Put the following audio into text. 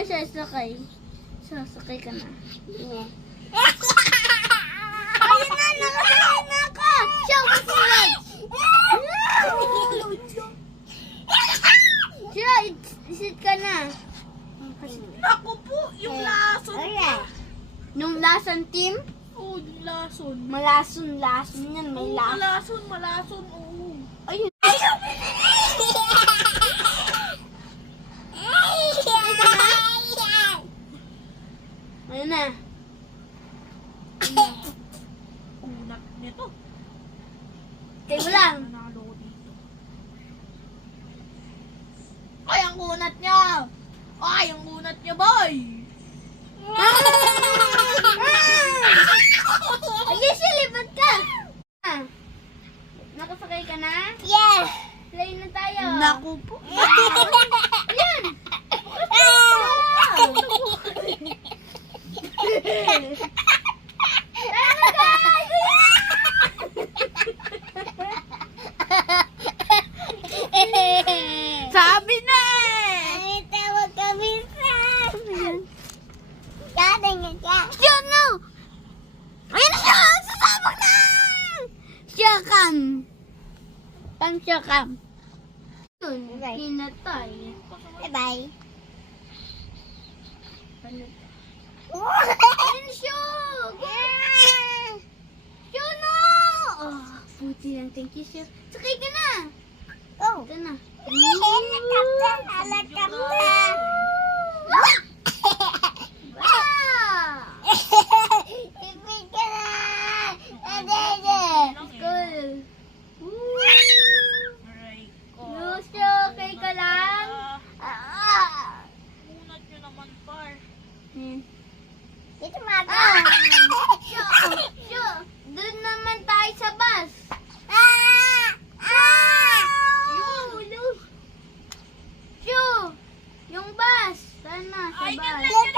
siya sakay. Sasakay ka na. Yeah. Ayun na, nakasakay na ako! Siya, masunod! Siya, isit ka na. Naku po, yung lason. Alright. Nung lason team, Oo, yung lason. malason yan, may Oo, lason. malason, oo. Ayun. Ayun na. Unat nito. Tayo mo lang. Nanalo ko dito. Ay, ang unat niya! Ay, ang unat niya, boy! Ayun siya, lipat ka. Ah. Nakasakay ka na? Yeah. Play na tayo. Naku po. Ayun. Sabi na eh! Ay, tawag kami sa. Dada nga siya. Siya na! Ayun na siya! Sasabak na! Siya kam. Siya kam. Yun, Bye. hinatay. Bye-bye. Ayun siya! Siya na! Oh, buti lang. Thank you, siya. Sakay ka na! Oh. Ito na. Helicopter. Wow! Ibig ka na. Cool. Aray ko. Lucio, okay ka lang? Unat niyo naman, par. Dito maga. Siya, doon naman tayo sa bus. Siya, yung bus. Sana sa Ay, bus. ganda